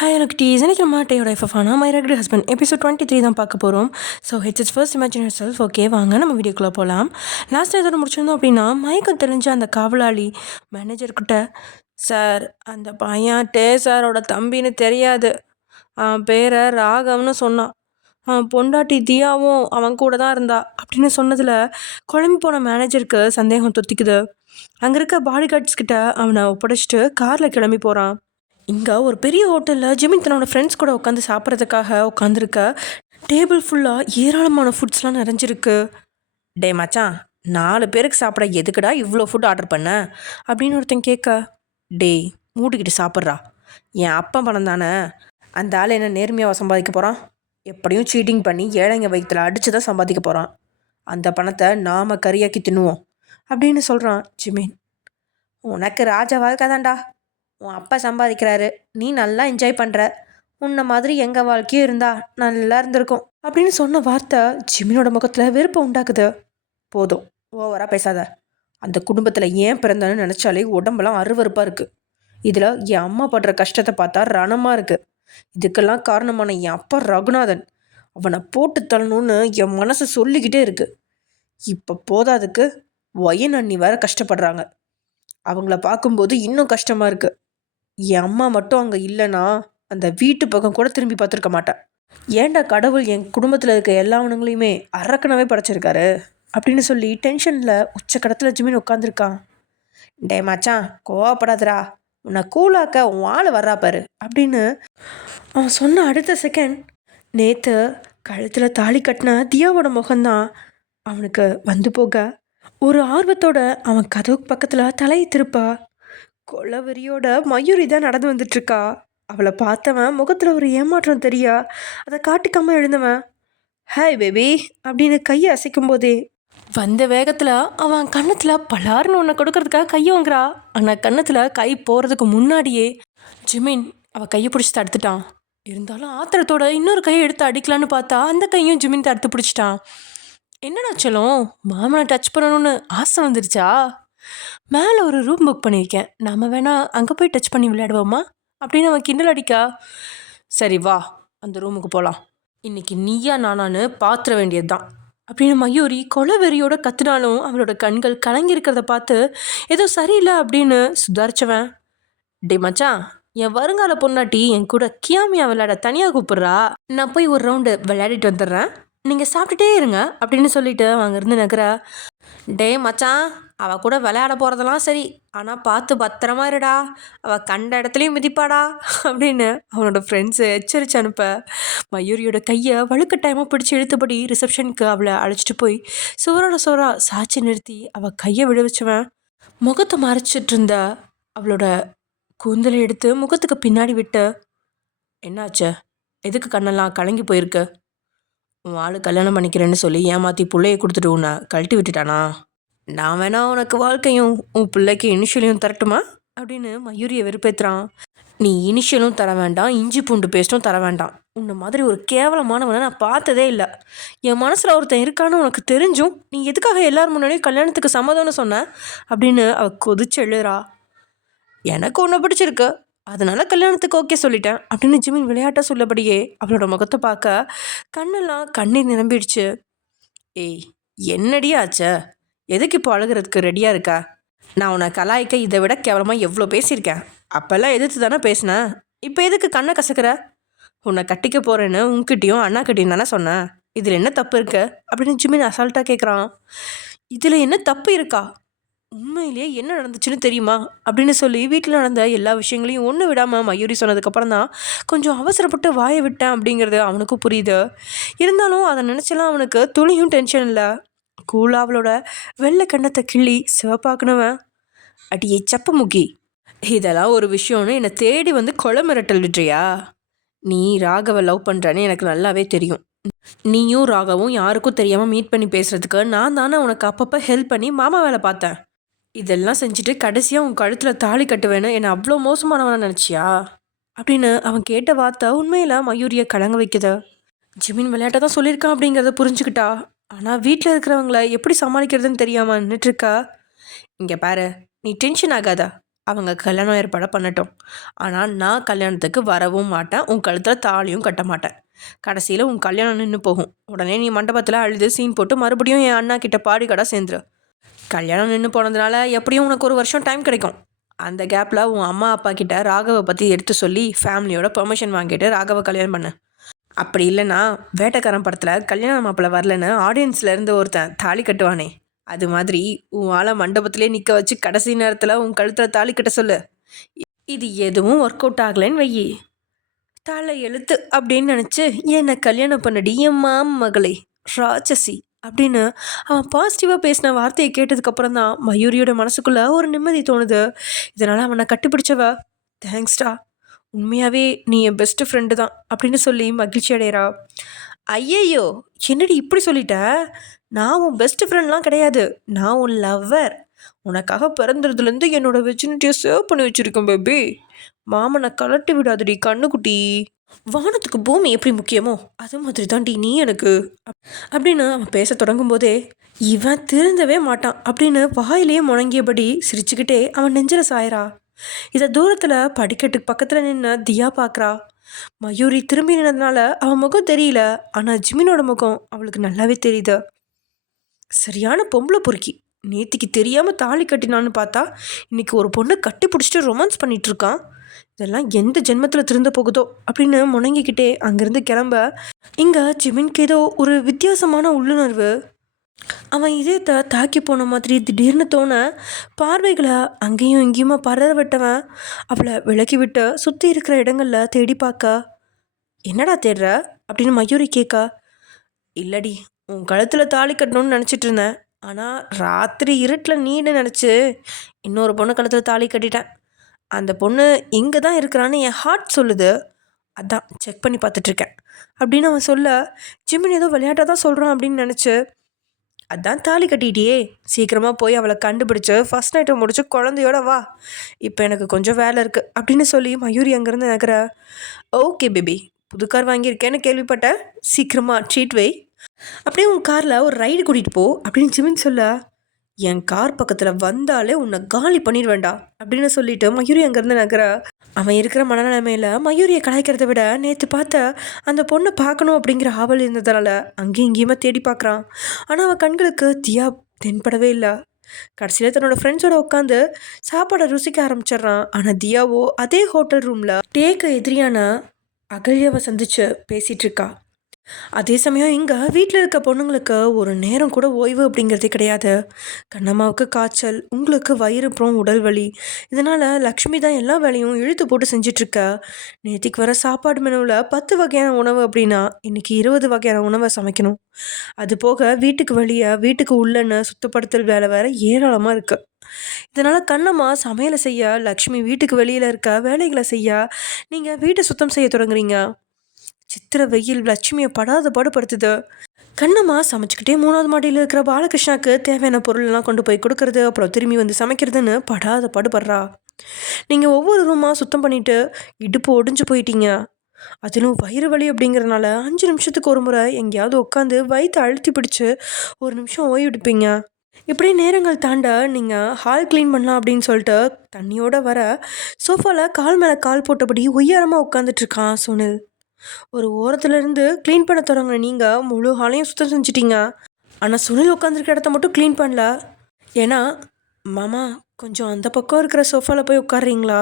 Hi எனக்கு tease எனக்கு நம்ம டேயோட எஃப்எஃபானா மை ரெகுலர் ஹஸ்பண்ட் எபிசோட் 23 தான் பார்க்க போகிறோம். So it's first imagine your self. Okay வாங்க நம்ம வீடியோக்குள்ளே போகலாம். லாஸ்ட் இதோட முடிச்சிருந்தோம் அப்படின்னா மயக்கம் தெரிஞ்ச அந்த காவலாளி மேனேஜர்கிட்ட, சார் அந்த பையன் சாரோட தம்பின்னு தெரியாது, அவன் பேரை ராகவன்னு சொன்னான், அவன் பொண்டாட்டி தியாவும் அவன் கூட தான் இருந்தா அப்படின்னு சொன்னதில் குழம்பு போன மேனேஜருக்கு சந்தேகம் தொத்திக்குது. அங்கே இருக்க பாடி கார்ட்ஸ் கிட்ட அவனை ஒப்படைச்சிட்டு காரில் கிளம்பி போகிறான். இங்கே ஒரு பெரிய ஹோட்டலில் ஜிமின் தன்னோட ஃப்ரெண்ட்ஸ் கூட உட்காந்து சாப்பிட்றதுக்காக உட்காந்துருக்க. டேபிள் ஃபுல்லாக ஏராளமான ஃபுட்ஸ்லாம் நிறைஞ்சிருக்கு. டே மச்சான், 4 பேருக்கு சாப்பிட எதுக்குடா இவ்வளோ ஃபுட் ஆர்டர் பண்ண அப்படின்னு ஒருத்தன் கேட்க, டே மூடிக்கிட்டு சாப்பிட்றா, என் அப்பா பணம் தானே, அந்த ஆள் என்ன நேர்மையாக சம்பாதிக்க போகிறான், எப்படியும் சீட்டிங் பண்ணி ஏழைங்க வயிற்றுல அடித்து தான் சம்பாதிக்க போகிறான், அந்த பணத்தை நாம் கறியாக்கி தின்னுவோம் அப்படின்னு சொல்கிறான் ஜிமின். உனக்கு ராஜா வாழ்க்கை தான்டா, உன் அப்பா சம்பாதிக்கிறாரு, நீ நல்லா என்ஜாய் பண்ணுற, உன்ன மாதிரி எங்கள் வாழ்க்கையும் இருந்தா நல்லா இருந்திருக்கும் அப்படின்னு சொன்ன வார்த்தை ஜிமினோட முகத்தில் வெறுப்பை உண்டாக்குது. போதும், ஓவராக பேசாத. அந்த குடும்பத்தில் ஏன் பிறந்தான்னு நினச்சாலே உடம்பெல்லாம் அருவருப்பாக இருக்குது. இதில் என் அம்மா படுற கஷ்டத்தை பார்த்தா ரணமாக இருக்குது. இதுக்கெல்லாம் காரணமான என் அப்பா ரகுநாதன், அவனை போட்டு தள்ளணும்னு என் மனசு சொல்லிக்கிட்டே இருக்குது. இப்போ போதாதுக்கு ஒயன் அண்ணி வேற கஷ்டப்படுறாங்க. அவங்கள பார்க்கும்போது இன்னும் கஷ்டமாக இருக்குது. என் அம்மா மட்டும் அங்கே இல்லைன்னா அந்த வீட்டு பக்கம் கூட திரும்பி பார்த்துருக்க மாட்டேன். ஏன்டா கடவுள் என் குடும்பத்தில் இருக்க எல்லாவனுங்களையுமே அரக்கனாவே படைச்சிருக்காரு அப்படின்னு சொல்லி டென்ஷனில் உச்சக்கடத்தில் ஜிமின் உட்காந்துருக்கான். டே மச்சான் கோவப்படாதரா, உன்னை கூலாக்க உன் ஆள் வர்றா பாரு அப்படின்னு அவன் சொன்ன அடுத்த செகண்ட் நேற்று கழுத்தில் தாலி கட்டின தியாவோட முகம்தான் அவனுக்கு வந்து போக ஒரு ஆர்வத்தோட அவன் கதவுக்கு பக்கத்தில் தலையை திருப்பா. கொலவெறியோட மயூரி தான் நடந்து வந்துட்டுருக்கா. அவளை பார்த்தவன் முகத்தில் ஒரு ஏமாற்றம் தெரியா அதை காட்டிக்காமல் எழுந்தவன், ஹாய் பேபி அப்படின்னு கையை அசைக்கும் போதே வந்த வேகத்தில் அவன் கன்னத்தில் பலாருன்னு ஒன்று கொடுக்கறதுக்காக கையை வாங்குறா. ஆனால் கன்னத்தில் கை போகிறதுக்கு முன்னாடியே ஜிமின் அவள் கையை பிடிச்சி தடுத்துட்டான். இருந்தாலும் ஆத்திரத்தோட இன்னொரு கையை எடுத்து அடிக்கலான்னு பார்த்தா அந்த கையும் ஜிமின் தடுத்து பிடிச்சிட்டான். என்னடா சொல்லும், மாமனை டச் பண்ணணும்னு ஆசை வந்துருச்சா? மேலே ஒரு ரூம் புக் பண்ணியிருக்கேன், நாம் வேணா அங்கே போய் டச் பண்ணி விளையாடுவோமா அப்படின்னு அவன் கிண்டல் அடிக்கா. சரி வா அந்த ரூமுக்கு போகலாம், இன்னைக்கு நீயா நானான்னு பாத்திர வேண்டியது தான் அப்படின்னு மயூரி கொலவெறியோட கத்துனாலும் அவளோட கண்கள் கலங்கி இருக்கிறத பார்த்து ஏதோ சரியில்லை அப்படின்னு சுதாரிச்சவன், டே மச்சான் என் வருங்கால பொண்ணாட்டி என் கூட கியாமியா விளையாட தனியாக கூப்பிட்றா, நான் போய் ஒரு ரவுண்டு விளையாடிட்டு வந்துடுறேன், நீங்கள் சாப்பிட்டுட்டே இருங்க அப்படின்னு சொல்லிட்டு அங்கேருந்து நகர. டே மச்சான், அவள் கூட விளையாட போகிறதெல்லாம் சரி, ஆனால் பார்த்து பத்திரமா இருடா, அவள் கண்ட இடத்துலையும் மிதிப்பாடா அப்படின்னு அவனோட ஃப்ரெண்ட்ஸு எச்சரித்து அனுப்ப மயூரியோட கையை வழுக்கட்டாயமாக பிடிச்சி இழுத்தபடி ரிசப்ஷனுக்கு அவளை அழைச்சிட்டு போய் சுவரோட சுவராக சாட்சி நிறுத்தி அவள் கையை விட வச்சவன் முகத்தை மறைச்சிட்டு இருந்த அவளோட கூந்தலை எடுத்து முகத்துக்கு பின்னாடி விட்டு, என்னாச்சு, எதுக்கு கண்ணெல்லாம் கலங்கி போயிருக்கு, உன் ஆள் கல்யாணம் பண்ணிக்கிறேன்னு சொல்லி ஏமாற்றி பிள்ளையை கொடுத்துட்டு உன்னை கழட்டி விட்டுட்டானா, நான் வேணா உனக்கு வாழ்க்கையும் உன் பிள்ளைக்கு இனிஷியலையும் தரட்டுமா அப்படின்னு மயூரியை வெறுப்பேற்றுறான். நீ இனிஷியலும் தர வேண்டாம், இஞ்சி பூண்டு பேஸ்ட்டும் தர வேண்டாம், உன்னை மாதிரி ஒரு கேவலமானவனை நான் பார்த்ததே இல்லை, என் மனசில் ஒருத்தன் இருக்கான்னு உனக்கு தெரிஞ்சும் நீ எதுக்காக எல்லாரும் முன்னாடியும் கல்யாணத்துக்கு சம்மதம்னு சொன்ன அப்படின்னு அவள் கொதிச்சு எழுறா. எனக்கு ஒன்று பிடிச்சிருக்கு, அதனால கல்யாணத்துக்கு ஓகே சொல்லிட்டேன் அப்படின்னு ஜிமின் விளையாட்டாக சொல்லபடியே அவளோட முகத்தை பார்க்க கண்ணெல்லாம் கண்ணீர் நிரம்பிடுச்சு. ஏய் என்னடியா ஆச்ச, எதுக்கு இப்போ அழுகிறதுக்கு ரெடியாக இருக்கா, நான் உன்னை கலாய்க்க இதை விட கேவலமாக எவ்வளோ பேசியிருக்கேன், அப்போல்லாம் எதிர்த்து தானே பேசினேன், இப்போ எதுக்கு கண்ணை கசக்கிற, உன்னை கட்டிக்க போகிறேன்னு உன்கிட்டையும் அண்ணாக்கிட்டையும் தானே சொன்னேன், இதில் என்ன தப்பு இருக்கு அப்படின்னு ஜிமின் அசால்ட்டாக கேட்குறான். இதில் என்ன தப்பு இருக்கா, உண்மையிலேயே என்ன நடந்துச்சுன்னு தெரியுமா அப்படின்னு சொல்லி வீட்டில் நடந்த எல்லா விஷயங்களையும் ஒன்று விடாமல் மயூரி சொன்னதுக்கப்புறம் தான் கொஞ்சம் அவசரப்பட்டு வாயை விட்டேன் அப்படிங்கிறது அவனுக்கும் புரியுது. இருந்தாலும் அதை நினச்சலாம் அவனுக்கு துளியும் டென்ஷன் இல்லை. கூலாக அவளோட வெள்ளை கண்ணத்தை கிள்ளி சிவப்பாக்குனவன், அடியே சப்ப முக்கி, இதெல்லாம் ஒரு விஷயம்னு என்னை தேடி வந்து கொலை மிரட்டல் விட்றியா, நீ ராகவை லவ் பண்ணுறேன்னு எனக்கு நல்லாவே தெரியும், நீயும் ராகவும் யாருக்கும் தெரியாமல் மீட் பண்ணி பேசுகிறதுக்கு நான் தானே உனக்கு அப்பப்போ ஹெல்ப் பண்ணி மாமா வேலை பார்த்தேன், இதெல்லாம் செஞ்சுட்டு கடைசியாக உன் கழுத்தில் தாலி கட்டுவேன்னு என்னை அவ்வளோ மோசமானவனா நினச்சியா அப்படின்னு அவன் கேட்ட வார்த்தை உண்மையில் மயூரியை கலங்க வைக்குது. ஜிமின் விளையாட்டை தான் சொல்லியிருக்கான் அப்படிங்கிறத புரிஞ்சுக்கிட்டா. ஆனால் வீட்டில் இருக்கிறவங்கள எப்படி சமாளிக்கிறதுன்னு தெரியாமல் நின்றுட்டுருக்கா. இங்கே பாரு, நீ டென்ஷன் ஆகாதா, அவங்க கல்யாணம் ஏற்பாடு பண்ணட்டும். ஆனால் நான் கல்யாணத்துக்கு வரவும் மாட்டேன், உன் கழுத்தில் தாலியும் கட்ட மாட்டேன். கடைசியில் உன் கல்யாணம் நின்று போகும். உடனே நீ மண்டபத்தில் அழுது சீன் போட்டு மறுபடியும் என் அண்ணா கிட்ட பாடிக்கடா சேர்ந்துரு. கல்யாணம் நின்று போனதுனால எப்படியும் உனக்கு 1 வருஷம் டைம் கிடைக்கும். அந்த கேப்பில் உன் அம்மா அப்பா கிட்ட ராகவை பற்றி எடுத்து சொல்லி ஃபேமிலியோட பெர்மிஷன் வாங்கிட்டு ராகவை கல்யாணம் பண்ணு. அப்படி இல்லைன்னா வேட்டைக்காரன் படத்தில் கல்யாண மாப்பிள்ளை வரலன்னு ஆடியன்ஸில் இருந்து ஒருத்தன் தாலி கட்டுவானே, அது மாதிரி உன் ஆளை மண்டபத்திலே நிற்க வச்சு கடைசி நேரத்தில் உன் கழுத்தில் தாலி கட்ட சொல்லு. இது எதுவும் ஒர்க் அவுட் ஆகலைன்னு வையி, தலை எழுத்து அப்படின்னு நினச்சி என்னை கல்யாணம் பண்ணடி என் மகளே ராட்சசி அப்படின்னு அவன் பாசிட்டிவாக பேசின வார்த்தையை கேட்டதுக்கப்புறம் தான் மயூரியோட மனசுக்குள்ளே ஒரு நிம்மதி தோணுது. இதனால் அவனை கட்டிப்பிடிச்சவ, தேங்க்ஸ்டா, உண்மையாகவே நீ என் பெஸ்ட்டு ஃப்ரெண்டு தான் அப்படின்னு சொல்லி மகிழ்ச்சி அடைகிறா. ஐயையோ, என்னடி இப்படி சொல்லிட்ட? நான் உன் பெஸ்ட் ஃப்ரெண்ட்லாம் கிடையாது, நான் உன் லவ்வர். உனக்காக பிறந்ததுலேருந்து என்னோட வெர்ஜினிட்டியை சேவ் பண்ணி வச்சுருக்கேன் பேபி. மாமனை கலட்டி விடாதடி கண்ணுக்குட்டி. வானத்துக்கு பூமி எப்படி முக்கியமோ அது மாதிரி தாண்டி நீ எனக்கு அப்படின்னு அவன் பேச தொடங்கும் போதே இவன் திருந்தவே மாட்டான் அப்படின்னு வாயிலேயே முழங்கியபடி சிரிச்சுக்கிட்டே அவன் நெஞ்சில சாயறா. இதை தூரத்தில் படிக்கட்டுக்கு பக்கத்தில் நின்று தியா பார்க்குறா. மயூரி திரும்பி நின்னதுனால அவன் முகம் தெரியல, ஆனால் ஜிமினோட முகம் அவளுக்கு நல்லாவே தெரியுது. சரியான பொம்பளை பொறுக்கி, நேத்திக்கு தெரியாமல் தாலி கட்டினான்னு பார்த்தா இன்னைக்கு ஒரு பொண்ணை கட்டி பிடிச்சிட்டு ரொமான்ஸ் பண்ணிட்டு இருக்கான். இதெல்லாம் எந்த ஜென்மத்தில் திருந்த போகுதோ அப்படின்னு முணங்கிக்கிட்டே அங்கேருந்து கிளம்ப, இங்கே ஜிமின்க்கு ஏதோ ஒரு வித்தியாசமான உள்ளுணர்வு. அவன் இதயத்தை தாக்கி போன மாதிரி திடீர்னு தோண பார்வைகளை அங்கேயும் இங்கேயுமா பரற விட்டவன் அவளை விலக்கி விட்டு சுற்றி இருக்கிற இடங்களில் தேடி பார்க்க, என்னடா தேடுற அப்படின்னு மயூரி கேட்க, இல்லடி உன் கழுத்தில் தாலி கட்டணும்னு நினச்சிட்டு இருந்தேன், ஆனால் ராத்திரி இருட்டில் நீன்னு நினச்சி இன்னொரு பொண்ணு கழுத்தில் தாலி கட்டிட்டேன். அந்த பொண்ணு இங்கே தான் இருக்கிறான்னு என் ஹார்ட் சொல்லுது, அதான் செக் பண்ணி பார்த்துட்ருக்கேன் அப்படின்னு அவன் சொல்ல, ஜிமின் ஏதோ விளையாட்டாக தான் சொல்கிறான் அப்படின்னு நினச்சி, அதான் தாலி கட்டிட்டியே, சீக்கிரமாக போய் அவளை கண்டுபிடிச்சி ஃபஸ்ட் நைட்டை முடிச்சு குழந்தையோட வா, இப்போ எனக்கு கொஞ்சம் வேலை இருக்குது அப்படின்னு சொல்லி மயூரி அங்கேருந்து நகர. ஓகே பேபி, புது கார் வாங்கியிருக்கேன்னு கேள்விப்பட்டேன், சீக்கிரமாக ட்ரீட் வை, அப்படியே உன் காரில் ஒரு ரைடு கூட்டிகிட்டு போ அப்படின்னு ஜிமின் சொல்ல, என் கார் பக்கத்தில் வந்தாலே உன்னை காலி பண்ணிடுவேண்டா அப்படின்னு சொல்லிட்டு மயூரி அங்கேருந்து நகர. அவன் இருக்கிற மனநிலைமையில் மயூரியை கலாய்க்கிறத விட நேற்று பார்த்த அந்த பொண்ணை பார்க்கணும் அப்படிங்கிற ஆவல் இருந்ததுனால அங்கேயும் இங்கேயுமா தேடி பார்க்குறான். ஆனால் அவன் கண்களுக்கு தியா தென்படவே இல்லை. கடைசியில் தன்னோட ஃப்ரெண்ட்ஸோட உட்காந்து சாப்பாடை ருசிக்க ஆரம்பிச்சிட்றான். ஆனால் தியாவோ அதே ஹோட்டல் ரூமில் டேக்கு எதிரியான அகல்யாவை சந்திச்சு பேசிகிட்டு இருக்கா. அதே சமயம் இங்கே வீட்டில் இருக்க பொண்ணுங்களுக்கு ஒரு நேரம் கூட ஓய்வு அப்படிங்கிறதே கிடையாது. கண்ணம்மாவுக்கு காய்ச்சல், உங்களுக்கு வயிறு அப்புறம் உடல் வலி, இதனால் லக்ஷ்மி தான் எல்லா வேலையும் இழுத்து போட்டு செஞ்சிட்ருக்கா. நேற்றுக்கு வர சாப்பாடு மெனுவில் 10 வகையான உணவு அப்படின்னா இன்றைக்கி 20 வகையான உணவை சமைக்கணும். அது போக வீட்டுக்கு வெளியே வீட்டுக்கு உள்ளன்னு சுத்தப்படுத்தல் வேலை வேறு ஏராளமாக இருக்குது. இதனால் கண்ணம்மா சமையலை செய்ய, லக்ஷ்மி வீட்டுக்கு வெளியில் இருக்க வேலைகளை செய்ய, நீங்கள் வீட்டை சுத்தம் செய்ய தொடங்குறீங்க. சித்திர வெயில் லட்சுமியை படாத பாடுபடுத்துது. கண்ணம்மா சமைச்சிக்கிட்டே 3வது மாடியில் இருக்கிற பாலகிருஷ்ணாவுக்கு தேவையான பொருளெல்லாம் கொண்டு போய் கொடுக்கறது, அப்புறம் திரும்பி வந்து சமைக்கிறதுன்னு படாத பாடுபடுறா. நீங்கள் ஒவ்வொரு ரூமாக சுத்தம் பண்ணிவிட்டு இடுப்பு ஒடிஞ்சு போயிட்டீங்க. அதிலும் வயிறு வலி அப்படிங்கிறதுனால 5 நிமிஷத்துக்கு ஒரு முறை எங்கேயாவது உட்காந்து வயிற்று அழுத்தி பிடிச்சி 1 நிமிஷம் ஓய்வு எடுப்பீங்க. இப்படி நேரங்கள் தாண்ட நீங்கள் ஹால் க்ளீன் பண்ணலாம் அப்படின்னு சொல்லிட்டு தண்ணியோட வர சோஃபாவில் கால் மேலே கால் போட்டபடி உயரமாக உட்காந்துட்ருக்கான் சுனில். ஒரு ஓரத்துலேருந்து க்ளீன் பண்ண தொடங்க நீங்கள் முழு ஹாலையும் சுத்தம் செஞ்சிட்டீங்க. ஆனால் சுனில் உட்காந்துருக்க இடத்த மட்டும் க்ளீன் பண்ணல. ஏன்னா, மாமா கொஞ்சம் அந்த பக்கம் இருக்கிற சோஃபாவில் போய் உட்காடுறீங்களா,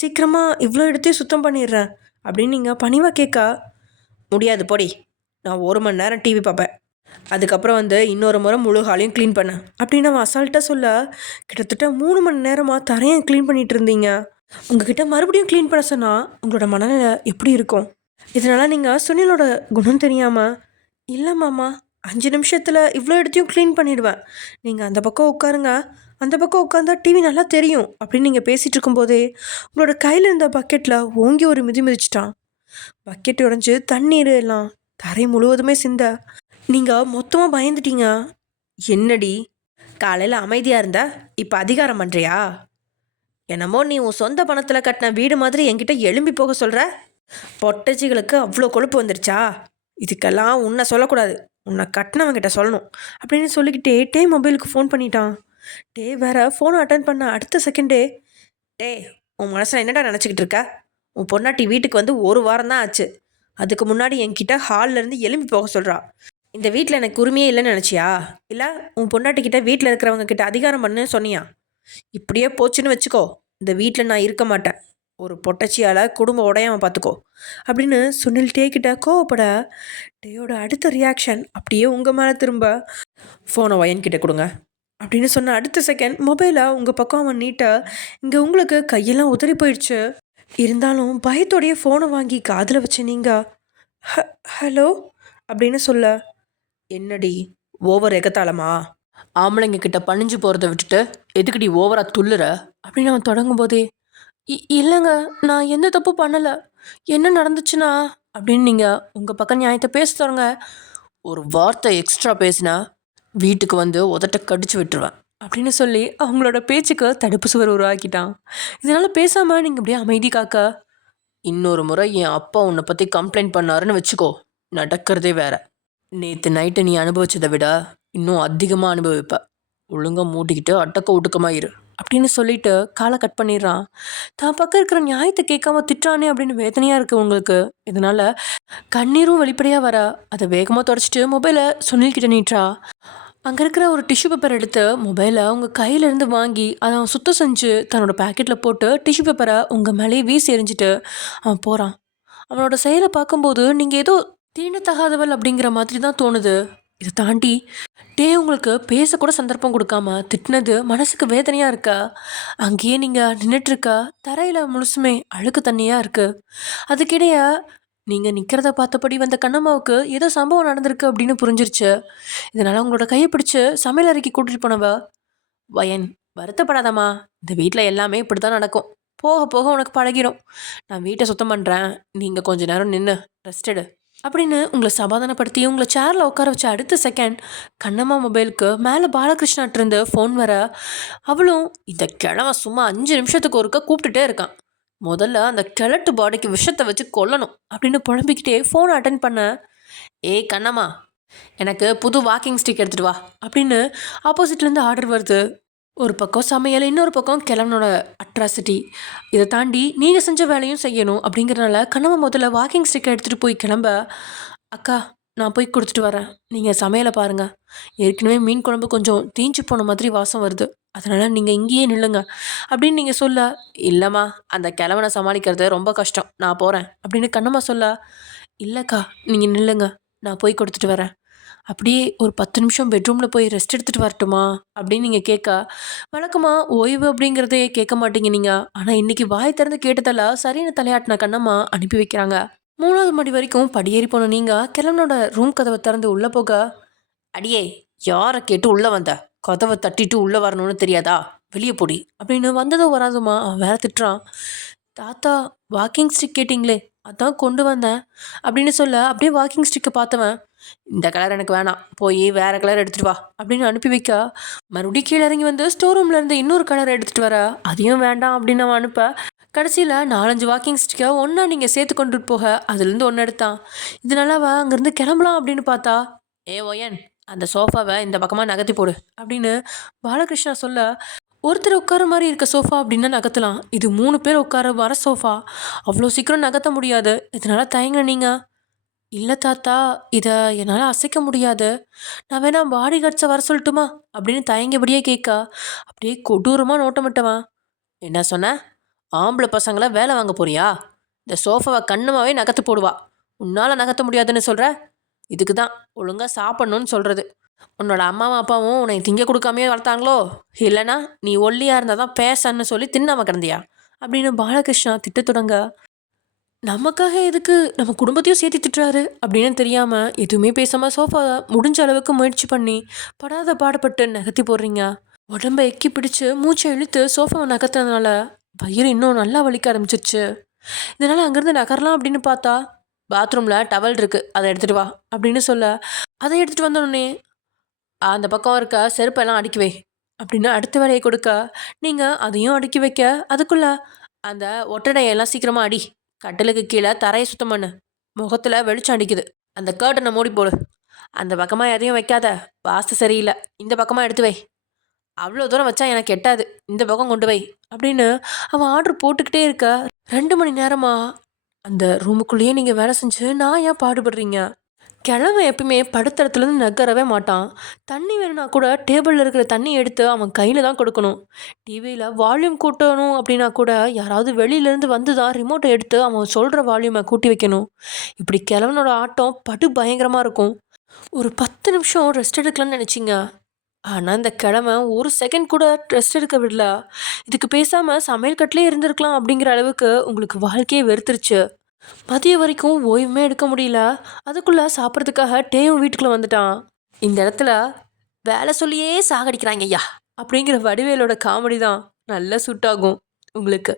சீக்கிரமாக இவ்வளோ இடத்தையும் சுத்தம் பண்ணிடுறேன் அப்படின்னு நீங்கள் பணிவாக கேட்க, முடியாது போடி, நான் 1 மணி நேரம் டிவி பார்ப்பேன், அதுக்கப்புறம் வந்து இன்னொரு முறை முழு ஹாலையும் க்ளீன் பண்ணேன் அப்படின்னு அவன் அசால்ட்டாக சொல்ல, கிட்டத்தட்ட 3 மணி நேரமாக தரையை க்ளீன் பண்ணிகிட்டு இருந்தீங்க. உங்ககிட்ட மறுபடியும் க்ளீன் பண்ண சொன்னால் உங்களோட மனநிலை எப்படி இருக்கும்? இதனால் நீங்கள் சுனிலோட குணம் தெரியாமல், இல்லை மாமா 5 நிமிஷத்தில் இவ்வளோ இடத்தையும் க்ளீன் பண்ணிவிடுவேன், நீங்கள் அந்த பக்கம் உட்காருங்க, அந்த பக்கம் உட்காந்தா டிவி நல்லா தெரியும் அப்படின்னு நீங்கள் பேசிகிட்டு இருக்கும்போதே உங்களோட கையில் இருந்த பக்கெட்டில் ஓங்கி ஒரு மிதிச்சிட்டான். பக்கெட் உடஞ்சி தண்ணீர் எல்லாம் தரை முழுவதுமே சிந்த நீங்கள் மொத்தமாக பயந்துட்டீங்க. என்னடி காலையில் அமைதியாக இருந்தா இப்போ அதிகாரம் பண்ணுறியா? என்னமோ நீ உன் சொந்த பணத்தில் கட்டின வீடு மாதிரி என்கிட்ட எழும்பி போக சொல்கிற. பொட்டச்சிகளுக்கு அவ்வளோ கொழுப்பு வந்துருச்சா? இதுக்கெல்லாம் உன்னை சொல்லக்கூடாது, உன்னை கட்டினவங்கிட்ட சொல்லணும் அப்படின்னு சொல்லிக்கிட்டே டே மொபைலுக்கு ஃபோன் பண்ணிட்டான். டே வேற ஃபோனை அட்டன் பண்ண அடுத்த செகண்டே, டேய், உன் மனசில் என்னடா நினச்சிக்கிட்டு இருக்க? உன் பொண்டாட்டி வீட்டுக்கு வந்து ஒரு வாரம் தான் ஆச்சு. அதுக்கு முன்னாடி என்கிட்ட ஹால்லேருந்து எழும்பி போக சொல்கிறா. இந்த வீட்டில் எனக்கு உரிமையே இல்லைன்னு நினச்சியா? இல்லை உன் பொண்டாட்டிக்கிட்ட வீட்டில் இருக்கிறவங்க கிட்ட அதிகாரம் பண்ணுன்னு சொன்னியா? இப்படியே போச்சுன்னு வச்சுக்கோ, இந்த வீட்டில் நான் இருக்க மாட்டேன். ஒரு பொட்டச்சியால் குடும்பம் உடையாம பார்த்துக்கோ அப்படின்னு சுனில் டே கிட்ட கோவப்பட, டேயோட அடுத்த ரியாக்ஷன் அப்படியே உங்கள் மேலே திரும்ப, ஃபோனை ஒயன்கிட்ட கொடுங்க அப்படின்னு சொன்ன அடுத்த செகண்ட் மொபைலை உங்கள் பக்கம் அவன் நீட்ட, இங்கே உங்களுக்கு கையெல்லாம் உதறி போயிடுச்சு. இருந்தாலும் பயத்தோடைய ஃபோனை வாங்கி காதில் வச்ச நீங்கள் ஹலோ அப்படின்னு சொல்ல, என்னடி ஓவர் எகத்தாளமா? ஆம்பளைங்க கிட்ட பணிஞ்சு போகிறத விட்டுட்டு எதுக்குடி ஓவராக துள்ளுற அப்படின்னு அவன் தொடங்கும் போதே, இல்லைங்க, நான் எந்த தப்பு பண்ணலை, என்ன நடந்துச்சுன்னா அப்படின்னு நீங்கள் உங்கள் பக்கம் நியாயத்தை பேச தொடங்க. ஒரு வார்த்தை எக்ஸ்ட்ரா பேசினா வீட்டுக்கு வந்து உதட்ட கடிச்சு விட்டுருவேன் அப்படின்னு சொல்லி அவங்களோட பேச்சுக்கு தடுப்பு சுவர் உருவாக்கிட்டான். இதனால் பேசாமல் நீங்கள் அப்படியே அமைதி காக்க, இன்னொரு முறை என் அப்பா உன்னை பற்றி கம்ப்ளைண்ட் பண்ணாருன்னு வச்சுக்கோ, நடக்கிறதே வேற. நேற்று நைட்டு நீ அனுபவிச்சதை விட இன்னும் அதிகமாக அனுபவிப்ப. ஒழுங்காக மூட்டிக்கிட்டு அட்டக்க ஒட்டுக்கமாக இரு அப்படின்னு சொல்லிட்டு காலை கட் பண்ணிடுறான். தான் பக்கம் இருக்கிற நியாயத்தை கேட்காம திட்டானே அப்படின்னு வேதனையாக இருக்குது உங்களுக்கு. இதனால் கண்ணீரும் வெளிப்படையாக வர அதை வேகமாக தொடச்சிட்டு மொபைலை சுனில்கிட்ட நீட்டுறா. அங்கே இருக்கிற ஒரு டிஷ்யூ பேப்பர் எடுத்து மொபைலை உங்கள் கையிலேருந்து வாங்கி அதை அவன் சுத்தம் செஞ்சு தன்னோட பேக்கெட்டில் போட்டு டிஷ்யூ பேப்பரை உங்கள் மேலேயே வீசி எறிஞ்சிட்டு அவன் போகிறான். அவனோட செயலை பார்க்கும்போது நீங்கள் ஏதோ தீண்டத்தகாதவள் அப்படிங்கிற மாதிரி தான் தோணுது. இதை தாண்டி டே உங்களுக்கு பேசக்கூட சந்தர்ப்பம் கொடுக்காம திட்டினது மனசுக்கு வேதனையாக இருக்கா? அங்கேயே நீங்கள் நின்றுட்டுருக்கா, தரையில் முழுசுமே அழுக்கு தண்ணியாக இருக்குது. அதுக்கிடையே நீங்கள் நிற்கிறத பார்த்தபடி வந்த கண்ணம்மாவுக்கு ஏதோ சம்பவம் நடந்திருக்கு அப்படின்னு புரிஞ்சிருச்சு. இதனால் உங்களோட கையை பிடிச்சி சமையல் அறைக்கு கூட்டிகிட்டு போனவ, வயன் வருத்தப்படாதம்மா, இந்த வீட்டில் எல்லாமே இப்படி தான் நடக்கும், போக போக உனக்கு பழகிடும், நான் வீட்டை சுத்தம் பண்ணுறேன், நீங்கள் கொஞ்ச நேரம் நின்று ரெஸ்ட் எடு அப்படின்னு உங்களை சமாதானப்படுத்தி உங்களை சேரில் உட்கார வச்ச அடுத்த செகண்ட் கண்ணம்மா மொபைலுக்கு மேலே பாலகிருஷ்ணாட்டிருந்து ஃபோன் வர, அவளும் இந்த கிழமை சும்மா 5 நிமிஷத்துக்கு ஒருக்கா கூப்பிட்டுட்டே இருக்கான், முதல்ல அந்த கிழட்டு பாடிக்கு விஷத்தை வச்சு கொல்லணும் அப்படின்னு புலம்பிக்கிட்டே ஃபோனை அட்டன் பண்ண, ஏய் கண்ணம்மா, எனக்கு புது வாக்கிங் ஸ்டிக் எடுத்துகிட்டு வா அப்படின்னு ஆப்போசிட்லேருந்து ஆர்டர் வருது. ஒரு பக்கம் சமையல், இன்னொரு பக்கம் கிழவனோட அட்ராசிட்டி. இதை தாண்டி நீங்கள் செஞ்ச வேலையும் செய்யணும் அப்படிங்கிறனால கண்ணம்மா முதல்ல வாக்கிங் ஸ்டிக்கை எடுத்துகிட்டு போய் கிளம்ப, அக்கா நான் போய் கொடுத்துட்டு வரேன், நீங்கள் சமையலை பாருங்கள், ஏற்கனவே மீன் குழம்பு கொஞ்சம் தீஞ்சு போன மாதிரி வாசம் வருது, அதனால் நீங்கள் இங்கேயே நில்லுங்க அப்படின்னு நீங்கள் சொல்ல, இல்லைம்மா அந்த கிழவனை சமாளிக்கிறது ரொம்ப கஷ்டம், நான் போகிறேன் அப்படின்னு கண்ணம்மா சொல்ல, இல்லைக்கா நீங்கள் நில்லுங்க, நான் போய் கொடுத்துட்டு வரேன், அப்படியே ஒரு 10 நிமிஷம் பெட்ரூமில் போய் ரெஸ்ட் எடுத்துகிட்டு வரட்டுமா அப்படின்னு நீங்கள் கேட்க, வழக்கமாக ஓய்வு அப்படிங்கிறதே கேட்க மாட்டீங்க நீங்கள், ஆனால் இன்றைக்கி வாய் திறந்து கேட்டதால சரின்னு தலையாட்டின கண்ணம்மா அனுப்பி வைக்கிறாங்க. 3வது மாடி வரைக்கும் படியேறி போன நீங்கள் கிழவனோட ரூம் கதவை திறந்து உள்ளே போக, அடியே யாரை கேட்டு உள்ளே வந்த, கதவை தட்டிட்டு உள்ளே வரணும்னு தெரியாதா, வெளியே போடி அப்படின்னு வந்ததும் வராதுமா அவன் வேற திட்டுறான். தாத்தா வாக்கிங் ஸ்டிக் கேட்டிங்களே அதான் கொண்டு வந்தேன் அப்படின்னு சொல்ல, அப்படியே வாக்கிங் ஸ்டிக்கை பார்த்தவன், இந்த கலர் எனக்கு வேணாம், போய் வேறு கலர் எடுத்துகிட்டு வா அப்படின்னு அனுப்பி வைக்க, மறுபடியும் கீழே இறங்கி வந்து ஸ்டோர் ரூம்லேருந்து இன்னொரு கலர் எடுத்துகிட்டு வர, அதையும் வேண்டாம் அப்படின்னு அவன் அனுப்ப, கடைசியில் 4-5 வாக்கிங் ஸ்டிக்கை ஒன்றா நீங்கள் சேர்த்து கொண்டுட்டு போக அதுலேருந்து ஒன்று எடுத்தான். இதனால அவள் அங்கேருந்து கிளம்பலாம் அப்படின்னு பார்த்தா, ஏ ஒயன் அந்த சோஃபாவை இந்த பக்கமாக நகர்த்தி போடு அப்படின்னு பாலகிருஷ்ணா சொல்ல, ஒருத்தர் உட்கார மாதிரி இருக்க சோஃபா அப்படின்னா நகர்த்தலாம், இது 3 பேர் உட்கார வர சோஃபா, அவ்வளோ சீக்கிரம் நகர்த்த முடியாது, இதனால் தயங்க நீங்கள். இல்லை தாத்தா, இதை என்னால் அசைக்க முடியாது, நான் வேணா பாடி கார்ட்ஸை வர சொல்லட்டுமா அப்படின்னு தயங்கபடியே கேட்க, அப்படியே கொடூரமாக நோட்டமிட்டவன், என்ன சொன்ன, ஆம்பளை பசங்களை வேலை வாங்க போறியா, இந்த சோஃபாவை கண்ணுமாவே நகர்த்து போடுவா, உன்னால் நகர்த்த முடியாதுன்னு சொல்கிற, இதுக்கு தான் ஒழுங்காக சாப்பிட்ணுன்னு சொல்கிறது, உன்னோட அம்மாவும் அப்பாவும் உன்னை திங்க கொடுக்காமையே வளர்த்தாங்களோ, இல்லைனா நீ ஒல்லியாக இருந்தால் தான் பேசன்னு சொல்லி தின்னாம கிடந்தியா அப்படின்னு பாலகிருஷ்ணா திட்ட தொடங்க, நமக்காக எதுக்கு நம்ம குடும்பத்தையும் சேர்த்து திட்டுறாரு அப்படின்னு தெரியாமல் எதுவுமே பேசாமல் சோஃபா முடிஞ்ச அளவுக்கு முயற்சி பண்ணி படாத பாடுபட்டு நகர்த்தி போடுறீங்க. உடம்பை எக்கி பிடிச்சு மூச்சை இழுத்து சோஃபாவை நகர்த்ததுனால வயிறு இன்னும் நல்லா வலிக்க ஆரம்பிச்சிருச்சு. இதனால் அங்கேருந்து நகரலாம் அப்படின்னு பார்த்தா, பாத்ரூமில் டவல் இருக்குது அதை எடுத்துகிட்டு வா அப்படின்னு சொல்ல, அதை எடுத்துகிட்டு வந்தோடனே அந்த பக்கம் இருக்க செருப்பெல்லாம் அடுக்கி வை அப்படின்னு அடுத்த வேலையை கொடுக்க, நீங்கள் அதையும் அடுக்கி வைக்க, அதுக்குள்ளே அந்த ஒட்டடையெல்லாம் சீக்கிரமாக அடி, கட்டிலுக்கு கீழே தரையை சுத்தம் பண்ணு, முகத்தில் வெளிச்சம் அடிக்குது, அந்த கர்ட்டனை மூடி போடு, அந்த பக்கமாக எதையும் வைக்காத, வாஸ்து சரியில்லை, இந்த பக்கமாக எடுத்து வை, அவ்வளோ தூரம் வச்சா எனக்கு எட்டாது, இந்த பக்கம் கொண்டு வை அப்படின்னு அவன் ஆர்டர் போட்டுக்கிட்டே இருக்க. 2 மணி நேரமா அந்த ரூமுக்குள்ளேயே நீங்கள் வேலை செஞ்சு நான் ஏன் பாடுபடுறீங்க? கிழவன் எப்பயுமே படுத்தறத்துலேருந்து நகரவே மாட்டான். தண்ணி வேணும்னா கூட டேபிளில் இருக்கிற தண்ணி எடுத்து அவன் கையில் தான் கொடுக்கணும். டிவியில் வால்யூம் கூட்டணும் அப்படின்னா கூட யாராவது வெளியிலேருந்து வந்து தான் ரிமோட்டை எடுத்து அவன் சொல்கிற வால்யூமை கூட்டி வைக்கணும். இப்படி கிழவனோட ஆட்டம் படு பயங்கரமாக இருக்கும். ஒரு 10 நிமிஷம் ரெஸ்ட் எடுக்கலாம்னு நினச்சிங்க. ஆனால் இந்த கிழவன் ஒரு செகண்ட் கூட ரெஸ்ட் எடுக்க விடல. இதுக்கு பேசாமல் சமையல் கட்டிலே இருந்திருக்கலாம் அப்படிங்கிற அளவுக்கு உங்களுக்கு வாழ்க்கையே வெறுத்துருச்சு. மதியம் வரைக்கும் ஓய்வுமே எடுக்க முடியல. அதுக்குள்ளே சாப்பிட்றதுக்காக டேயும் வீட்டுக்குள்ளே வந்துட்டான். இந்த இடத்துல வேலை சொல்லியே சாகடிக்கிறாங்க ஐயா அப்படிங்கிற வடிவேலோட காமெடி தான் நல்லா சூட் ஆகும் உங்களுக்கு.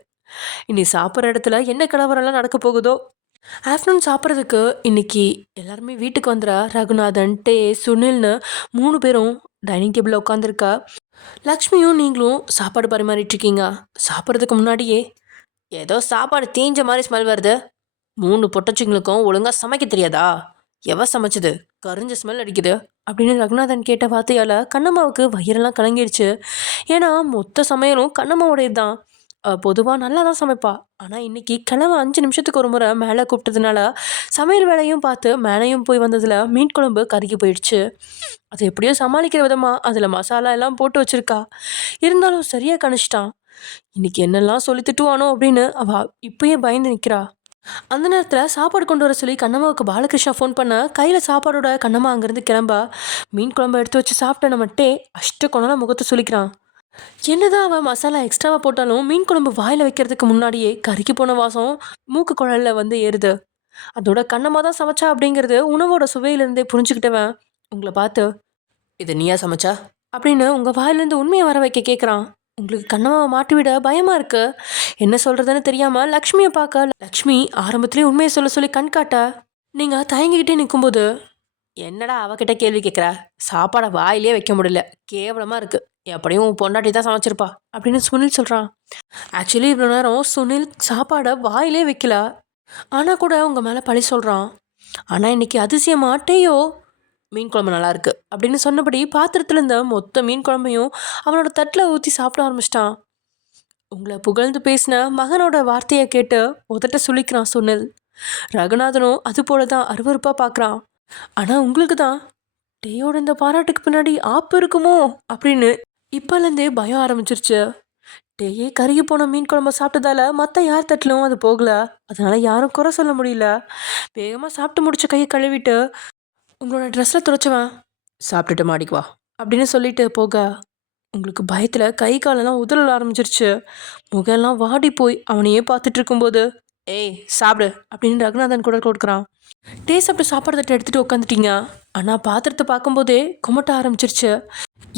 இனி சாப்பிட்ற இடத்துல என்ன கலவரம்லாம் நடக்க போகுதோ. ஆஃப்டர்நூன் சாப்பிட்றதுக்கு இன்னைக்கு எல்லாருமே வீட்டுக்கு வந்துடுற ரகுநாதன், டே, சுனில்னு 3 பேரும் டைனிங் டேபிளில் உட்காந்துருக்கா. லக்ஷ்மியும் நீங்களும் சாப்பாடு பரிமாறிட்டு இருக்கீங்க. சாப்பிட்றதுக்கு முன்னாடியே ஏதோ சாப்பாடு தீஞ்ச மாதிரி ஸ்மெல் வருது. 3 பொட்டச்சிங்களுக்கும் ஒழுங்காக சமைக்க தெரியாதா? எவ சமைச்சது? கரிஞ்ச ஸ்மெல் அடிக்குது அப்படின்னு ரகுநாதன் கேட்ட வார்த்தையால் கண்ணம்மாவுக்கு வயிறெல்லாம் கலங்கிடுச்சு. ஏன்னா மொத்த சமையலும் கண்ணம்மாவுடையது தான். பொதுவாக நல்லா தான் சமைப்பா. ஆனால் இன்னைக்கு கிழமை 5 நிமிஷத்துக்கு ஒரு முறை மேலே கூப்பிட்டதுனால சமையல் வேலையும் பார்த்து மேலேயும் போய் வந்ததில் மீன் குழம்பு கருகி போயிடுச்சு. அது எப்படியோ சமாளிக்கிற விதமாக அதில் மசாலா எல்லாம் போட்டு வச்சிருக்கா. இருந்தாலும் சரியாக கணிச்சிட்டான். இன்னைக்கு என்னெல்லாம் சொல்லி திட்டுவானோ அப்படின்னு அவள் இப்பயே பயந்து நிற்கிறா. அந்த நேரத்தில் சாப்பாடு கொண்டு வர சொல்லி கண்ணம்மாவுக்கு பாலகிருஷ்ணா ஃபோன் பண்ண கையில் சாப்பாடோட கண்ணம்மா அங்கேருந்து கிளம்பா. மீன் குழம்பு எடுத்து வச்சு சாப்பிட்ட நம்மட்டே அஷ்டக்கொணலாம் முகத்தை சொல்லிக்கிறான். என்னதான் அவன் மசாலா எக்ஸ்ட்ராவாக போட்டாலும் மீன் குழம்பு வாயில் வைக்கிறதுக்கு முன்னாடியே கருக்கி போன வாசம் மூக்கு குழலில் வந்து ஏறுது. அதோட கண்ணம்மா தான் சமைச்சா அப்படிங்கிறது உணவோட சுவையிலேருந்தே புரிஞ்சுக்கிட்டவன் உங்களை பார்த்து, இது நீயா சமைச்சா அப்படின்னு உங்கள் வாயிலேருந்து உண்மையை வர வைக்க கேட்குறான். உங்களுக்கு கண்ணம்மாவை மாட்டி விட பயமாக இருக்கு. என்ன சொல்கிறதுன்னு தெரியாமல் லக்ஷ்மியை பார்க்க லக்ஷ்மி ஆரம்பத்துலேயே உண்மையை சொல்ல சொல்லி கண் காட்ட நீங்கள் தயங்கிக்கிட்டே நிற்கும்போது, என்னடா அவகிட்ட கேள்வி கேட்குற? சாப்பாடை வாயிலே வைக்க முடியல, கேவலமாக இருக்குது, எப்படியும் உன் பொண்டாட்டி தான் சமைச்சிருப்பா அப்படின்னு சுனில் சொல்கிறான். ஆக்சுவலி இவ்வளோ நேரம் சுனில் சாப்பாடை வாயிலே வைக்கல. ஆனால் கூட உங்கள் மேலே பழி சொல்கிறான். ஆனால் இன்னைக்கு அதிசயமாக டேயோ மீன் குழம்பு நல்லா இருக்கு அப்படின்னு சொன்னபடி பாத்திரத்துல இருந்த மொத்த மீன் குழம்பையும் அவனோட தட்டில் ஊற்றி சாப்பிட ஆரம்பிச்சிட்டான். உங்களை புகழ்ந்து பேசின மகனோட வார்த்தையை கேட்டு உதட்ட சுளிக்கிறான் சுனில். ரகுநாதனும் அது போல தான் அருவருப்பாக பார்க்குறான். ஆனால் உங்களுக்கு தான் டேயோட இந்த பாராட்டுக்கு பின்னாடி ஆப்பு இருக்குமோ அப்படின்னு இப்போலேருந்தே பயம் ஆரம்பிச்சிருச்சு. டேயே கருகி போன மீன் குழம்பு சாப்பிட்டதால மற்ற யார் தட்டிலும் அது போகல. அதனால யாரும் குறை சொல்ல முடியல. வேகமாக சாப்பிட்டு முடிச்ச கையை கழுவிட்டு, உங்களோட ட்ரெஸ்ஸில் துடைச்சவன் சாப்பிட்டுட்டு மாடிக்கு வா அப்படின்னு சொல்லிட்டு போக உங்களுக்கு பயத்தில் கை காலெல்லாம் உதற ஆரம்பிச்சிருச்சு. முகெல்லாம் வாடி போய் அவனையே பார்த்துட்டு இருக்கும்போது, ஏய் சாப்பிடு அப்படின்னு ரகுநாதன் குரல் கொடுக்குறான். டே சாப்பிட்டு சாப்பாடு தட்டை எடுத்துகிட்டு உட்காந்துட்டீங்க. ஆனால் பாத்திரத்தை பார்க்கும்போதே குமட்ட ஆரம்பிச்சிருச்சு.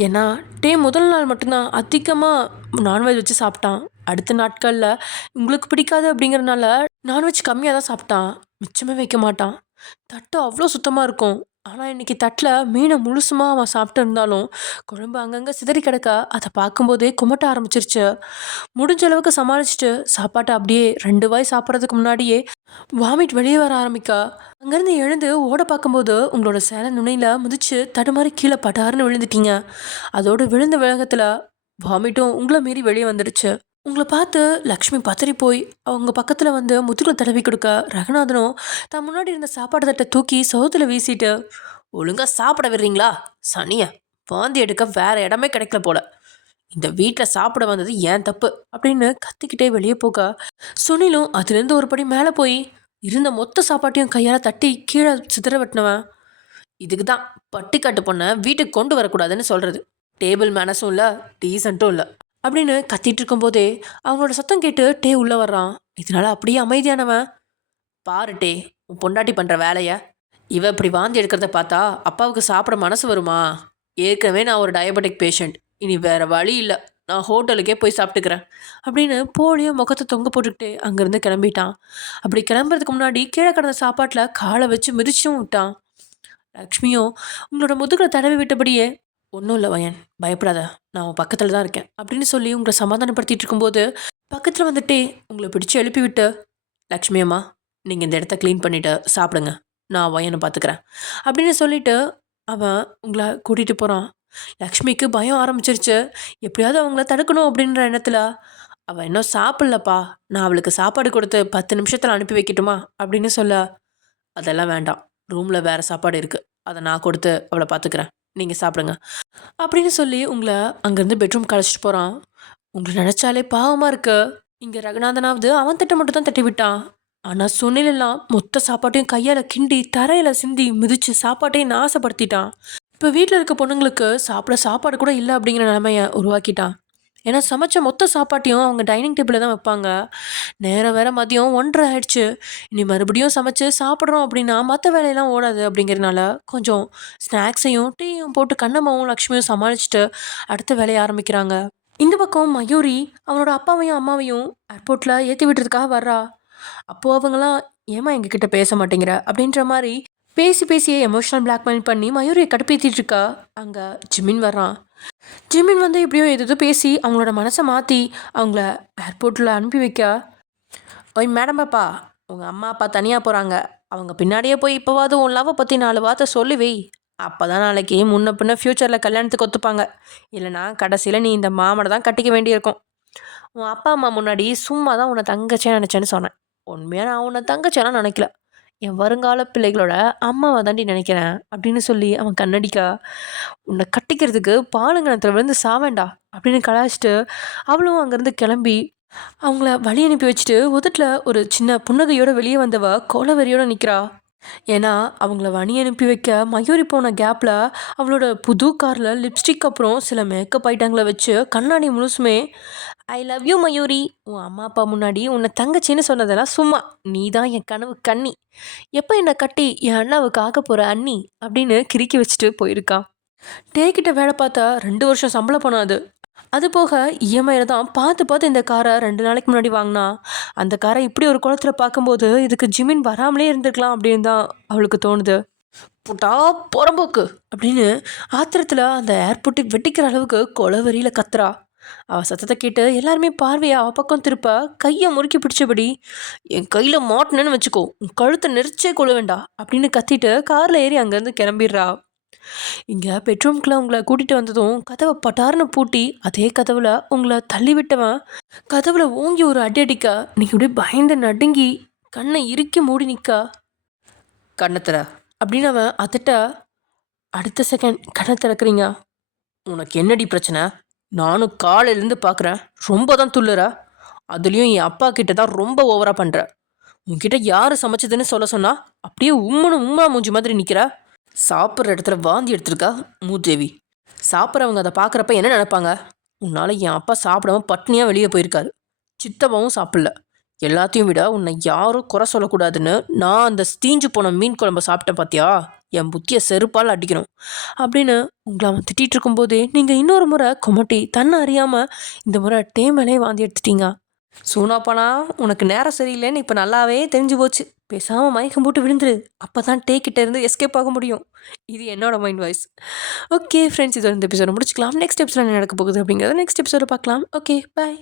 ஏன்னா டே முதல் நாள் மட்டும்தான் அதிகமாக நான்வெஜ் வச்சு சாப்பிட்டான். அடுத்த நாட்களில் உங்களுக்கு பிடிக்காது அப்படிங்கிறனால நான்வெஜ் கம்மியாக தான் சாப்பிட்டான். மிச்சமே வைக்க மாட்டான். தட்டு அவ்வளோ சுத்தமாக இருக்கும். ஆனால் இன்றைக்கி தட்டில் மீனை முழுசுமாக அவன் சாப்பிட்டு இருந்தாலும் குழம்பு அங்கங்கே சிதறி கிடக்க அதை பார்க்கும்போதே குமட்ட ஆரம்பிச்சிருச்சு. முடிஞ்ச அளவுக்கு சமாளிச்சுட்டு சாப்பாட்டை அப்படியே 2 வாய் சாப்பிட்றதுக்கு முன்னாடியே வாமிட் வெளியே வர ஆரம்பிக்கா. அங்கேருந்து எழுந்து ஓட பார்க்கும்போது உங்களோட சேலை நுனையில் மிதிச்சு தடுமாறி கீழே பட்டாருன்னு விழுந்துட்டீங்க. அதோடு விழுந்த வேகத்தில் வாமிட்டும் உங்களை மீறி வெளியே வந்துடுச்சு. உங்களை பார்த்து லக்ஷ்மி பதறி போய் அவங்க பக்கத்தில் வந்து முதுகில் தடவி கொடுக்க ரகுநாதனும் தான் முன்னாடி இருந்த சாப்பாடு தட்டை தூக்கி சவுத்தில் வீசிட்டு, ஒழுங்காக சாப்பிட விடுறீங்களா சனியை, வாந்தி எடுக்க வேற இடமே கிடைக்கல போல, இந்த வீட்டில் சாப்பிட வந்தது ஏன் தப்பு அப்படின்னு கத்திக்கிட்டே வெளியே போக சுனிலும் அதுலேருந்து ஒரு படி மேலே போய் இருந்த மொத்த சாப்பாட்டையும் கையால் தட்டி கீழே சிதற வெட்டினவன். இதுக்கு தான் பட்டிக்காட்டு பொண்ணை வீட்டுக்கு கொண்டு வரக்கூடாதுன்னு சொல்கிறது. டேபிள் மேனஸும் இல்லை, டீசென்ட்டும் இல்லை அப்படின்னு கத்திட்டு இருக்கும்போதே அவங்களோட சத்தம் கேட்டு டே உள்ளே வர்றான். இதனால அப்படியே அமைதியானவன், பாரு டே உன் பொண்டாட்டி பண்ணுற வேலையை, இவ இப்படி வாந்தி எடுக்கிறத பார்த்தா அப்பாவுக்கு சாப்பிட மனசு வருமா? ஏற்கனவே நான் ஒரு டயபெட்டிக் பேஷண்ட், இனி வேறு வழி இல்லை, நான் ஹோட்டலுக்கே போய் சாப்பிட்டுக்கிறேன் அப்படின்னு போலியோ முகத்தை தொங்க போட்டுக்கிட்டு அங்கேருந்து கிளம்பிட்டான். அப்படி கிளம்புறதுக்கு முன்னாடி கீழே கிடந்த சாப்பாட்டில் காலை வச்சு மிதிச்சும் விட்டான். லக்ஷ்மியும் உங்களோட முதுகில் தடவி விட்டபடியே, ஒன்றும் இல்லை வயன், பயப்படாத, நான் உன் பக்கத்தில் தான் இருக்கேன் அப்படின்னு சொல்லி உங்களை சமாதானப்படுத்திட்டு இருக்கும்போது பக்கத்தில் வந்துட்டே உங்களை பிடிச்சி எழுப்பி விட்டு, லக்ஷ்மி அம்மா நீங்கள் இந்த இடத்த க்ளீன் பண்ணிவிட்டு சாப்பிடுங்க, நான் வயனை பார்த்துக்கிறேன் அப்படின்னு சொல்லிட்டு அவன் உங்களை கூட்டிகிட்டு போகிறான். லக்ஷ்மிக்கு பயம் ஆரம்பிச்சிருச்சு. எப்படியாவது அவங்கள தடுக்கணும் அப்படின்ற எண்ணத்தில், அவள் இன்னும் சாப்பிட்லப்பா, நான் அவளுக்கு சாப்பாடு கொடுத்து 10 நிமிஷத்தில் அனுப்பி வைக்கட்டுமா அப்படின்னு சொல்ல, அதெல்லாம் வேண்டாம், ரூமில் வேறு சாப்பாடு இருக்குது, அதை நான் கொடுத்து அவளை பார்த்துக்கிறேன், நீங்கள் சாப்பிடுங்க அப்படின்னு சொல்லி உங்களை அங்கேருந்து பெட்ரூம் கழிச்சிட்டு போகிறான். உங்களை நினச்சாலே பாவமாக இருக்கு. இங்கே ரகுநாதனாவது அவன் திட்ட மட்டும் தான் தட்டி விட்டான். ஆனால் சுனிலெல்லாம் மொத்த சாப்பாட்டையும் கையால் கிண்டி தரையில் சிந்தி மிதித்து சாப்பாட்டையும் நாசப்படுத்திட்டான். இப்போ வீட்டில் இருக்க பொண்ணுங்களுக்கு சாப்பிட சாப்பாடு கூட இல்லை அப்படிங்கிற நிலைமையை உருவாக்கிட்டான். ஏன்னா சமைச்ச மொத்த சாப்பாட்டையும் அவங்க டைனிங் டேபிளில் தான் வைப்பாங்க. நேரம் வேறு மதியம் 1:30 ஆயிடுச்சு. இனி மறுபடியும் சமைச்சு சாப்பிட்றோம் அப்படின்னா மற்ற வேலையெல்லாம் ஓடாது அப்படிங்கிறனால கொஞ்சம் ஸ்நாக்ஸையும் டீயும் போட்டு கண்ணம்மாவும் லக்ஷ்மியும் சமாளிச்சுட்டு அடுத்த வேலையை ஆரம்பிக்கிறாங்க. இந்த பக்கம் மயூரி அவனோட அப்பாவையும் அம்மாவையும் ஏர்போர்ட்டில் ஏற்றி விட்டுறதுக்காக வர்றா. அப்போது அவங்களாம் ஏமா எங்ககிட்ட பேச மாட்டேங்கிற அப்படின்ற மாதிரி பேசியே எமோஷனல் பிளாக்மெயில் பண்ணி மயூரியை கடுப்பேற்றிட்டு இருக்கா. அங்கே ஜிமின் வர்றான். ஜிமின் வந்து எப்படியோ எதோ பேசி அவங்களோட மனசை மாற்றி அவங்கள ஏர்போர்ட்டில் அனுப்பி வைக்க, ஓய் மேடம் பாப்பா, உங்கள் அம்மா அப்பா தனியாக போகிறாங்க, அவங்க பின்னாடியே போய் இப்போவாது உன் லவ்வை பற்றி 4 வார்த்தை சொல்லி வை, அப்போ தான் நாளைக்கு முன்ன பின்ன ஃப்யூச்சரில் கல்யாணத்துக்கு ஒத்துப்பாங்க, இல்லைனா கடைசியில் நீ இந்த மாமனை தான் கட்டிக்க வேண்டியிருக்கும். உன் அப்பா அம்மா முன்னாடி சும்மா தான் உன்னை தங்கச்சியாக நினச்சேன்னு சொன்னேன், உண்மையாக நான் உன்னை தங்கச்சியெல்லாம் நினைக்கல, என் வருங்கால பிள்ளைகளோட அம்மாவை தாண்டி நினைக்கிறேன் அப்படின்னு சொல்லி அவன் கண்ணடிக்கா. உன்னை கட்டிக்கிறதுக்கு பாலுங்கணத்தில் விழுந்து சாவேண்டா அப்படின்னு கலாச்சிட்டு அவளும் அங்கேருந்து கிளம்பி அவங்கள வழி அனுப்பி வச்சுட்டு உதட்டில் ஒரு சின்ன புன்னகையோடு வெளியே வந்தவ கோலவெறியோடு நிற்கிறா. ஏன்னா அவங்கள வழி அனுப்பி வைக்க மயூரி போன கேப்பில் அவளோட புது காரில் லிப்ஸ்டிக் அப்புறம் சில மேக்கப் ஐட்டங்களை வச்சு கண்ணாடி முழுசுமே ஐ லவ் யூ மயூரி, உன் அம்மா அப்பா முன்னாடி உன்னை தங்கச்சின்னு சொன்னதெல்லாம் சும்மா, நீ தான் என் கனவு கண்ணி, எப்போ என்னை கட்டி என் அண்ணாவுக்கு ஆக போகிற அண்ணி அப்படின்னு கிறுக்கி வச்சுட்டு போயிருக்கான். டேக்கிட்ட வேலை பார்த்தா 2 வருஷம் சம்பளம் பணம் அது. அது போக இஎம்ஐயில் தான் பார்த்து இந்த காரை 2 நாளைக்கு முன்னாடி வாங்கினா. அந்த காரை இப்படி ஒரு குளத்தில் பார்க்கும்போது இதுக்கு ஜிமின் வராமலே இருந்திருக்கலாம் அப்படின்னு தான் அவளுக்கு தோணுது. புட்டா புறம்போக்கு அப்படின்னு ஆத்திரத்தில் அந்த ஏர்போர்ட்டை வெட்டிக்கிற அளவுக்கு கொலவெறியில் கத்துறா. அவள் சத்தத்தை கேட்டு எல்லாருமே பார்வையை அவள் பக்கம் திருப்ப கையை முறுக்கி பிடிச்சபடி, என் கையில் மாட்டினேன்னு வச்சுக்கோ, உன் கழுத்தை நெரிச்சே கொள்ள வேண்டாம் அப்படின்னு கத்திட்டு காரில் ஏறி அங்கேருந்து கிளம்பிடுறா. இங்கே பெட்ரூம்குள்ளே உங்களை கூட்டிகிட்டு வந்ததும் கதவை பட்டார்னு பூட்டி அதே கதவில் உங்களை தள்ளி விட்டவன் கதவில் ஓங்கி ஒரு அடி அடிக்க இன்னைக்கு அப்படியே பயந்து நடுங்கி கண்ணை இறுக்கி மூடி நிற்கா. கண்ணத்திர அப்படின்னு அவன் அதட்ட அடுத்த செகண்ட் கண்ணை திறக்கிறீங்க. உனக்கு என்னடி பிரச்சனை? நானும் காலையிலேருந்து பார்க்குறேன், ரொம்ப தான் துள்ளுற, அதுலேயும் என் அப்பா கிட்ட தான் ரொம்ப ஓவராக பண்ணுற. உன்கிட்ட யார் சமைச்சதுன்னு சொல்ல சொன்னால் அப்படியே உம்மா மூஞ்சி மாதிரி நிற்கிற. சாப்பிட்ற இடத்துல வாந்தி எடுத்துருக்கா மூதேவி. சாப்பிட்றவங்க அதை பார்க்குறப்ப என்ன நினைப்பாங்க? உன்னால் என் அப்பா சாப்பிடாம பட்னியாக வெளியே போயிருக்காரு, சித்தப்பாவும் சாப்பிடல, எல்லாத்தையும் விட உன்னை யாரும் குறை சொல்லக்கூடாதுன்னு நான் அந்த ஸ்தீஞ்சு போன மீன் குழம்பு சாப்பிட்டேன் பார்த்தியா, என் புத்தியை செருப்பால் அடிக்கணும் அப்படின்னு உங்களை அவன் திட்டிகிட்டு இருக்கும்போதே நீங்கள் இன்னொரு முறை குமட்டி தன்னை அறியாமல் இந்த முறை டேமலே வாந்தி எடுத்துட்டீங்க. சூனாப்பானா, உனக்கு நேரம் சரியில்லைன்னு இப்போ நல்லாவே தெரிஞ்சு போச்சு, பேசாமல் மயக்கம் போட்டு விழுந்துரு, அப்போ தான் டேக்கிட்ட இருந்து எஸ்கேப் ஆக முடியும். இது என்னோட மைண்ட் வாய்ஸ். ஓகே ஃப்ரெண்ட்ஸ், இது இந்த எபிசோட முடிச்சுக்கலாம். நெக்ஸ்ட் எபிசோட என்ன நடக்க போகுது அப்படிங்கிறத நெக்ஸ்ட் எபிசோட பார்க்கலாம். Okay bye.